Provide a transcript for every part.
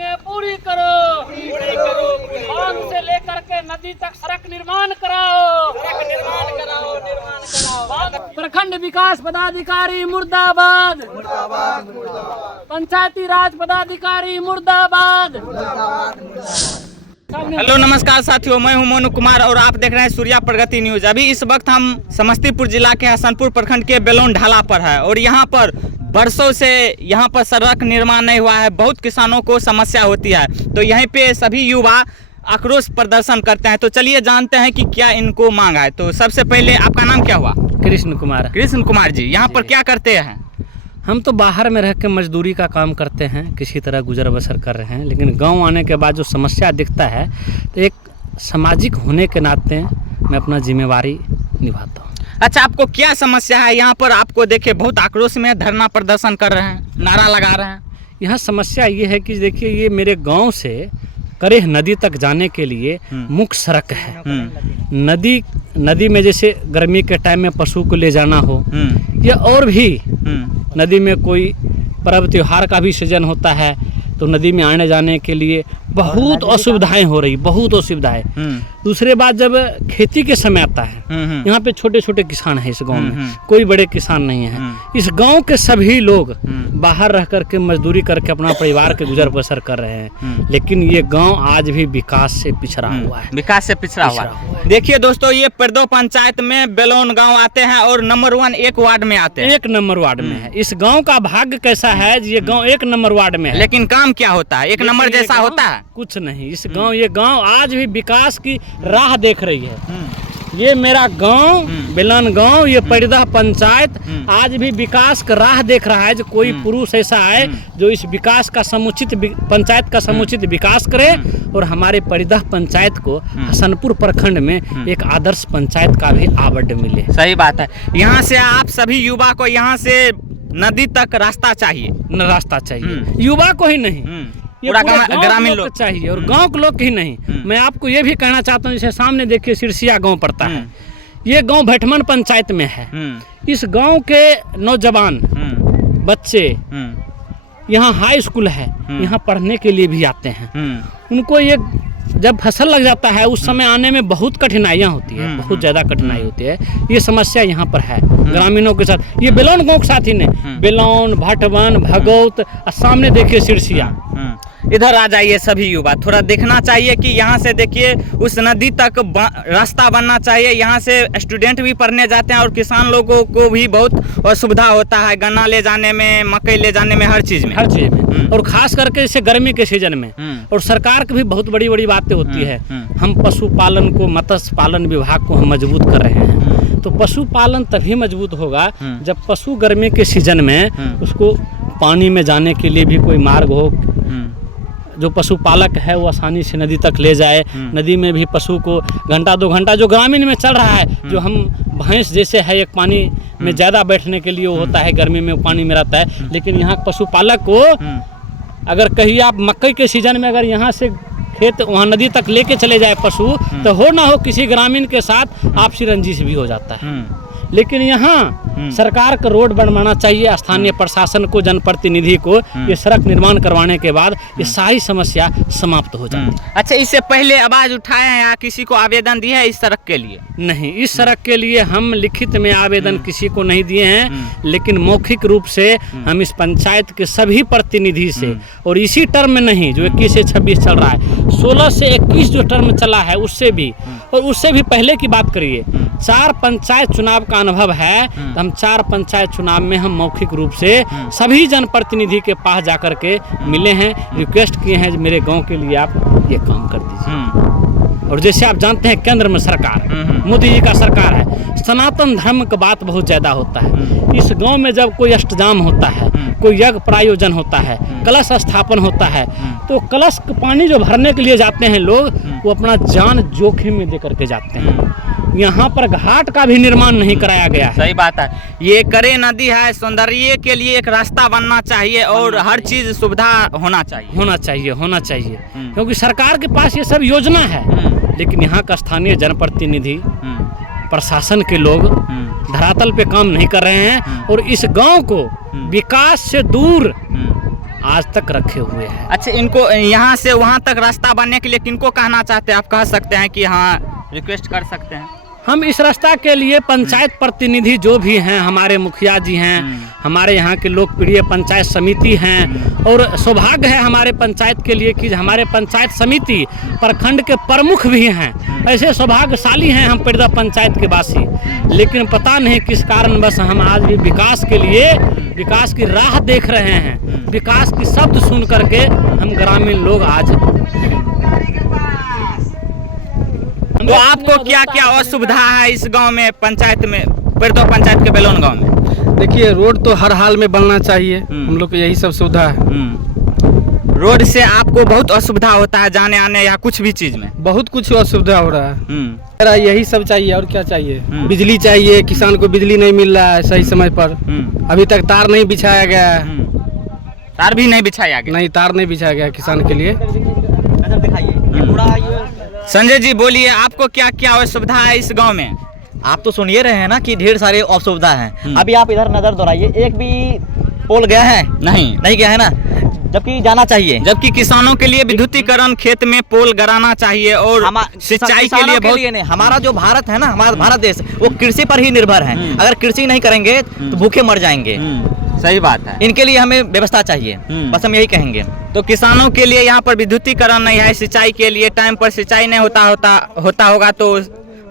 मांगे पूरी करो, बांध से लेकर के नदी तक सड़क निर्माण कराओ, प्रखंड विकास पदाधिकारी मुर्दाबाद, पंचायती राज पदाधिकारी मुर्दाबाद। हेलो नमस्कार साथियों, मैं हूं मोनू कुमार और आप देख रहे हैं सूर्या प्रगति न्यूज। अभी इस वक्त हम समस्तीपुर जिला के हसनपुर प्रखंड के बेलोन ढाला पर है और यहाँ पर बरसों से यहाँ पर सड़क निर्माण नहीं हुआ है। बहुत किसानों को समस्या होती है, तो यहीं पे सभी युवा आक्रोश प्रदर्शन करते हैं। तो चलिए जानते हैं कि क्या इनको मांग है। तो सबसे पहले आपका नाम क्या हुआ? कृष्ण कुमार। कृष्ण कुमार जी, यहाँ पर क्या करते हैं? हम तो बाहर में रह के मजदूरी का काम करते हैं, किसी तरह गुजर बसर कर रहे हैं। लेकिन गांव आने के बाद जो समस्या दिखता है तो एक सामाजिक होने के नाते मैं अपना जिम्मेवारी निभाता हूँ। अच्छा, आपको क्या समस्या है? यहाँ पर आपको देखे बहुत आक्रोश में धरना प्रदर्शन कर रहे हैं, नारा लगा रहे हैं। यहाँ समस्या ये है कि देखिए, ये मेरे गांव से करेह नदी तक जाने के लिए मुख्य सड़क है। नदी में जैसे गर्मी के टाइम में पशु को ले जाना हो या और भी नदी में कोई पर्व त्योहार का भी सीजन होता है तो नदी में आने जाने के लिए बहुत असुविधाएं हो रही, बहुत असुविधाएं। दूसरे बात, जब खेती के समय आता है, यहाँ पे छोटे छोटे किसान हैं इस गांव में, कोई बड़े किसान नहीं है। इस गांव के सभी लोग बाहर रह करके मजदूरी करके अपना परिवार के गुजर बसर कर रहे हैं। लेकिन ये गांव आज भी विकास से पिछड़ा हुआ है, विकास से पिछड़ा हुआ है। देखिए दोस्तों, ये परदो पंचायत में बेलोन गाँव आते हैं और नंबर 1 एक वार्ड में आते हैं। 1 नंबर वार्ड में है। इस गाँव का भाग्य कैसा है, ये गाँव 1 नंबर वार्ड में है। लेकिन काम क्या होता है? 1 नंबर जैसा होता है कुछ नहीं। इस गांव, ये गांव आज भी विकास की राह देख रही है। ये मेरा गांव बेलन गांव, ये परिदा पंचायत आज भी विकास का राह देख रहा है। जो कोई पुरुष ऐसा है जो इस विकास का समुचित, पंचायत का समुचित विकास करे और हमारे परिदा पंचायत को हसनपुर प्रखंड में एक आदर्श पंचायत का भी अवार्ड मिले। सही बात है। यहाँ से आप सभी युवा को यहाँ से नदी तक रास्ता चाहिए, रास्ता चाहिए। युवा को ही नहीं, ये पूरा ग्रामीण लोग चाहिए और गांव के लोग ही नहीं। मैं आपको ये भी कहना चाहता हूँ, जैसे सामने देखिए सिरसिया गांव पड़ता है। ये गांव भटमन पंचायत में है। इस गांव के नौजवान बच्चे यहाँ हाई स्कूल है, यहाँ पढ़ने के लिए भी आते हैं। उनको ये जब फसल लग जाता है उस समय आने में बहुत कठिनाइयाँ होती है, बहुत ज़्यादा कठिनाई होती है। ये समस्या यहाँ पर है ग्रामीणों के साथ। ये बेलोन गांव के साथ ही नहीं, बेलोन, भटवन, भगौत, सामने देखिए सिरसिया। इधर आ जाइए सभी युवा, थोड़ा देखना चाहिए कि यहाँ से देखिए उस नदी तक रास्ता बनना चाहिए। यहाँ से स्टूडेंट भी पढ़ने जाते हैं और किसान लोगों को भी बहुत असुविधा होता है, गन्ना ले जाने में, मकई ले जाने में, हर चीज़ में। और खास करके जैसे गर्मी के सीजन में। और सरकार की भी बहुत बड़ी बड़ी बातें होती है। हम पशुपालन को, मत्स्य पालन विभाग को हम मजबूत कर रहे हैं। तो पशुपालन तभी मजबूत होगा जब पशु गर्मी के सीजन में उसको पानी में जाने के लिए भी कोई मार्ग हो, जो पशुपालक है वो आसानी से नदी तक ले जाए। नदी में भी पशु को घंटा 2 घंटा, जो ग्रामीण में चल रहा है, जो हम भैंस जैसे है, एक पानी में ज़्यादा बैठने के लिए वो होता है, गर्मी में वो पानी में रहता है। लेकिन यहाँ पशुपालक को अगर कहीं आप मकई के सीजन में अगर यहाँ से खेत वहाँ नदी तक लेके चले जाए पशु, तो हो ना हो किसी ग्रामीण के साथ आपसी रंजिश भी हो जाता है। लेकिन यहाँ सरकार का रोड बनवाना चाहिए, स्थानीय प्रशासन को, जनप्रतिनिधि को ये सड़क निर्माण करवाने के बाद ये सारी समस्या समाप्त हो जाए। अच्छा, इससे पहले आवाज उठाए हैं या किसी को आवेदन दिया है इस सड़क के लिए? नहीं, इस सड़क के लिए हम लिखित में आवेदन किसी को नहीं दिए हैं, लेकिन मौखिक रूप से हम इस पंचायत के सभी प्रतिनिधि से, और इसी टर्म में नहीं जो 21 से 26 चल रहा है, 16 से 21 जो टर्म चला है उससे भी, और उससे भी पहले की बात करिए, 4 पंचायत चुनाव का अनुभव है। तो हम 4 पंचायत चुनाव में हम मौखिक रूप से सभी जनप्रतिनिधि के पास जाकर के मिले हैं, रिक्वेस्ट किए हैं मेरे गांव के लिए आप ये काम कर दीजिए। और जैसे आप जानते हैं केंद्र में सरकार, मोदी जी का सरकार है, सनातन धर्म का बात बहुत ज़्यादा होता है। इस गांव में जब कोई अष्टजाम होता है, कोई यज्ञ प्रायोजन होता है, कलश स्थापन होता है, तो कलश पानी जो भरने के लिए जाते हैं लोग, वो अपना जान जोखिम में दे करके जाते हैं। यहाँ पर घाट का भी निर्माण नहीं कराया गया है। सही बात है। ये करे नदी है, सौंदर्य के लिए एक रास्ता बनना चाहिए और हर चीज सुविधा होना चाहिए। क्योंकि सरकार के पास ये सब योजना है, लेकिन यहाँ का स्थानीय जनप्रतिनिधि, प्रशासन के लोग धरातल पे काम नहीं कर रहे हैं और इस गांव को विकास से दूर आज तक रखे हुए हैं। अच्छा, इनको यहाँ से वहाँ तक रास्ता बनने के लिए किनको कहना चाहते हैं? आप कह सकते हैं कि हाँ, रिक्वेस्ट कर सकते हैं। हम इस रास्ता के लिए पंचायत प्रतिनिधि जो भी हैं, हमारे मुखिया जी हैं, हमारे यहाँ के लोकप्रिय पंचायत समिति हैं, और सौभाग्य है हमारे पंचायत के लिए कि हमारे पंचायत समिति प्रखंड के प्रमुख भी हैं। ऐसे सौभाग्यशाली हैं हम पेड़दा पंचायत के वासी। लेकिन पता नहीं किस कारण बस हम आज भी विकास के लिए विकास की राह देख रहे हैं, विकास की शब्द सुन करके हम ग्रामीण लोग आज। तो आपको क्या क्या असुविधा है इस गांव में, पंचायत में, पेड़दा पंचायत के बेलोन गांव में? देखिए, रोड तो हर हाल में बनना चाहिए, हम लोग को यही सब सुविधा है। रोड से आपको बहुत असुविधा होता है जाने आने या कुछ भी चीज में? बहुत कुछ असुविधा हो रहा है। मेरा यही सब चाहिए, और क्या चाहिए? बिजली चाहिए, किसान को बिजली नहीं मिल रहा है सही समय पर। अभी तक तार नहीं बिछाया गया है। तार भी नहीं बिछाया गया? नहीं, तार नहीं बिछाया गया किसान के लिए। संजय जी बोलिए, आपको क्या क्या असुविधा है इस गांव में? आप तो सुन ये रहे हैं ना कि ढेर सारे असुविधा हैं। अभी आप इधर नजर दौड़ाइए, एक भी पोल गया है? नहीं गया है ना, जबकि जाना चाहिए। जबकि किसानों के लिए विद्युतीकरण, खेत में पोल गड़ाना चाहिए और सिंचाई के लिए बहुत। नहीं, हमारा जो भारत है ना, हमारा भारत देश, वो कृषि पर ही निर्भर है। अगर कृषि नहीं करेंगे तो भूखे मर जाएंगे। सही बात है। इनके लिए हमें व्यवस्था चाहिए, बस हम यही कहेंगे। तो किसानों के लिए यहाँ पर विद्युतीकरण नहीं है, सिंचाई के लिए टाइम पर सिंचाई नहीं होता होगा तो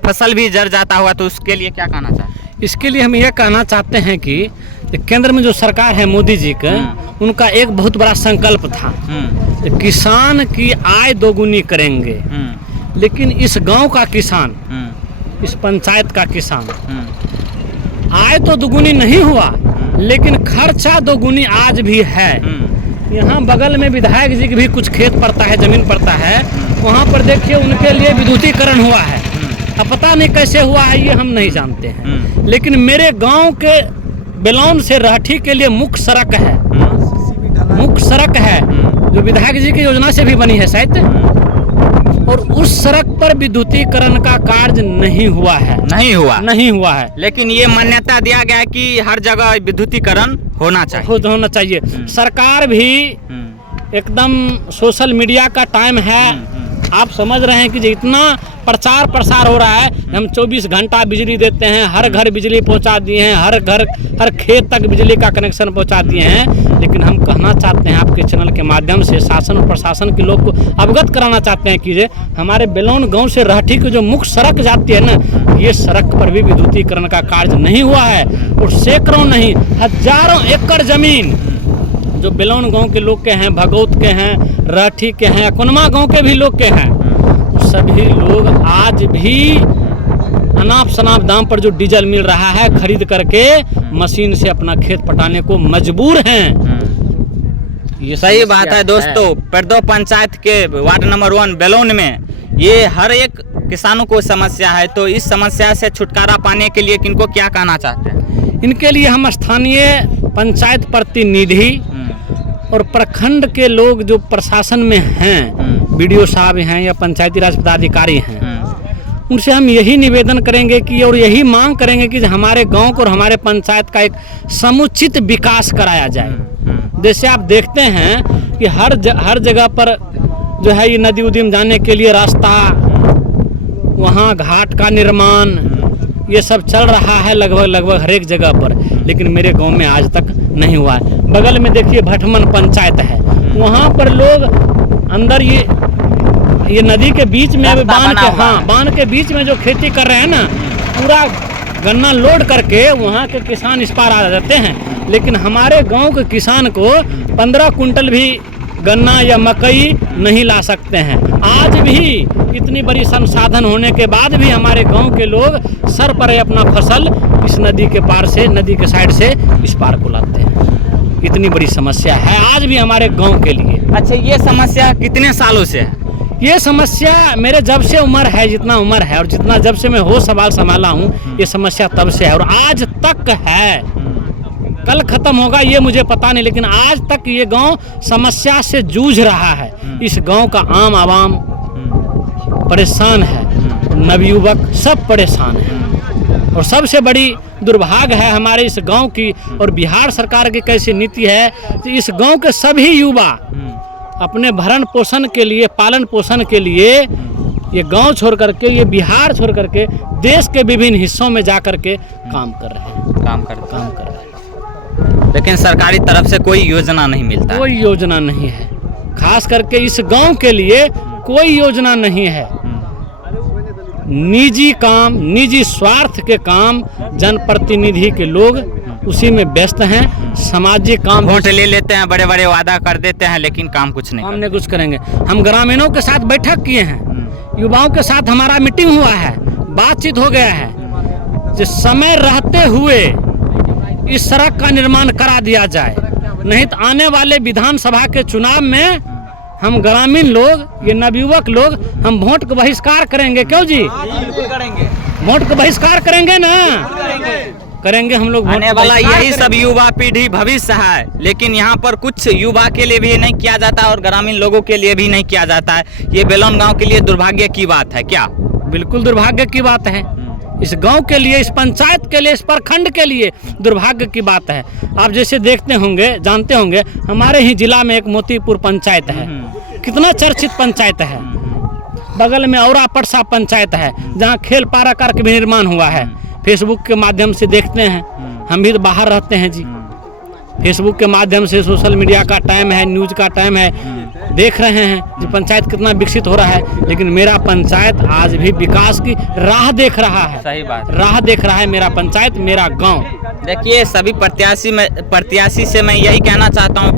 फसल भी जर जाता होगा, तो उसके लिए क्या कहना चाहते हैं? इसके लिए हम यह कहना चाहते हैं कि केंद्र में जो सरकार है मोदी जी का, उनका एक बहुत बड़ा संकल्प था, किसान की आय दोगुनी करेंगे। लेकिन इस गांव का किसान, इस पंचायत का किसान, आय तो दोगुनी नहीं हुआ लेकिन खर्चा दोगुनी आज भी है। यहाँ बगल में विधायक जी की भी कुछ खेत पड़ता है, जमीन पड़ता है, वहाँ पर देखिए उनके लिए विद्युतीकरण हुआ है। अब पता नहीं कैसे हुआ है, ये हम नहीं जानते हैं। लेकिन मेरे गांव के बेलौन से रहठी के लिए मुख्य सड़क है, मुख्य सड़क है जो विधायक जी की योजना से भी बनी है शायद, और उस सड़क पर विद्युतीकरण का कार्य नहीं हुआ है। लेकिन ये मान्यता दिया गया है कि हर जगह विद्युतीकरण होना चाहिए। सरकार भी एकदम, सोशल मीडिया का टाइम है, आप समझ रहे हैं कि इतना प्रचार प्रसार हो रहा है। हम 24 घंटा बिजली देते हैं, हर घर बिजली पहुंचा दिए हैं, हर घर हर खेत तक बिजली का कनेक्शन पहुंचा दिए हैं। लेकिन हम कहना चाहते हैं आपके चैनल के माध्यम से शासन और प्रशासन के लोग को अवगत कराना चाहते हैं कि हमारे बेलौन गांव से रहठी की जो मुख्य सड़क जाती है ना, ये सड़क पर भी विद्युतीकरण का कार्य नहीं हुआ है। और सैकड़ों नहीं, हजारों एकड़ जमीन जो बेलौन गांव के लोग के हैं, भगौत के हैं, रहठी के हैं, कोनमा गांव के भी लोग के हैं, सभी लोग आज भी अनाप शनाप दाम पर जो डीजल मिल रहा है खरीद करके मशीन से अपना खेत पटाने को मजबूर हैं। ये सही बात है दोस्तों। पेड़दा पंचायत के वार्ड नंबर 1 बेलौन में ये हर एक किसानों को समस्या है। तो इस समस्या से छुटकारा पाने के लिए किनको क्या कहना चाहते हैं? इनके लिए हम स्थानीय पंचायत प्रतिनिधि और प्रखंड के लोग जो प्रशासन में हैं, बीडीओ साहब हैं या पंचायती राज पदाधिकारी हैं, उनसे हम यही निवेदन करेंगे कि और यही मांग करेंगे कि हमारे गांव को और हमारे पंचायत का एक समुचित विकास कराया जाए। जैसे आप देखते हैं कि हर जगह पर जो है ये नदी उदी में जाने के लिए रास्ता, वहाँ घाट का निर्माण, ये सब चल रहा है लगभग हर एक जगह पर, लेकिन मेरे गांव में आज तक नहीं हुआ है। बगल में देखिए भटमन पंचायत है, वहाँ पर लोग अंदर ये नदी के बीच में बांध के बीच में जो खेती कर रहे हैं ना, पूरा गन्ना लोड करके वहाँ के किसान इस पार आ जाते हैं। लेकिन हमारे गांव के किसान को 15 कुंटल भी गन्ना या मकई नहीं ला सकते हैं। आज भी इतनी बड़ी संसाधन होने के बाद भी हमारे गांव के लोग सर पर अपना फसल इस नदी के पार से, नदी के साइड से इस पार को लाते हैं। इतनी बड़ी समस्या है आज भी हमारे गांव के लिए। अच्छा, ये समस्या कितने सालों से है? ये समस्या मेरे जब से उम्र है, जितना उम्र है और जितना जब से मैं होश सवाल संभाला हूँ, ये समस्या तब से है और आज तक है। कल खत्म होगा ये मुझे पता नहीं, लेकिन आज तक ये गांव समस्या से जूझ रहा है। इस गांव का आम आवाम परेशान है, नवयुवक सब परेशान है। और सबसे बड़ी दुर्भाग्य है हमारे इस गांव की और बिहार सरकार की कैसी नीति है कि इस गांव के सभी युवा अपने भरण पोषण के लिए, पालन पोषण के लिए ये गांव छोड़ करके, ये बिहार छोड़ करके देश के विभिन्न हिस्सों में जा करके काम कर रहे हैं, काम कर रहे हैं। लेकिन सरकारी तरफ से कोई योजना नहीं मिलता, कोई योजना नहीं है। खास करके इस गांव के लिए कोई योजना नहीं है। निजी काम, निजी स्वार्थ के काम जनप्रतिनिधि के लोग उसी में व्यस्त हैं। सामाजिक काम, वोट ले लेते हैं, बड़े बड़े वादा कर देते हैं, लेकिन काम कुछ नहीं हमने कुछ करेंगे। हम ग्रामीणों के साथ बैठक किए हैं, युवाओं के साथ हमारा मीटिंग हुआ है, बातचीत हो गया है कि समय रहते हुए इस सड़क का निर्माण करा दिया जाए, नहीं तो आने वाले विधानसभा के चुनाव में हम ग्रामीण लोग, ये नवयुवक लोग, हम वोट का बहिष्कार करेंगे। क्यों जी? वोट का बहिष्कार करेंगे ना, करेंगे हम लोग। आने वाला यही सब युवा पीढ़ी भविष्य है, लेकिन यहाँ पर कुछ युवा के लिए भी नहीं किया जाता और ग्रामीण लोगों के लिए भी नहीं किया जाता है। ये बेलोन गांव के लिए दुर्भाग्य की बात है क्या? बिल्कुल दुर्भाग्य की बात है। इस गांव के लिए, इस पंचायत के लिए, इस प्रखंड के लिए दुर्भाग्य की बात है। आप जैसे देखते होंगे, जानते होंगे, हमारे ही जिला में एक मोतीपुर पंचायत है, कितना चर्चित पंचायत है। बगल में औरा परसा पंचायत है, जहां खेल पार्क का भी निर्माण हुआ है। फेसबुक के माध्यम से देखते हैं, हम भी तो बाहर रहते हैं जी। फेसबुक के माध्यम से, सोशल मीडिया का टाइम है, न्यूज का टाइम है, देख रहे हैं कि पंचायत कितना विकसित हो रहा है। लेकिन मेरा पंचायत आज भी विकास की राह देख रहा है। सही बात, राह देख रहा है मेरा पंचायत, मेरा गांव। देखिए सभी प्रत्याशी से मैं यही कहना चाहता हूँ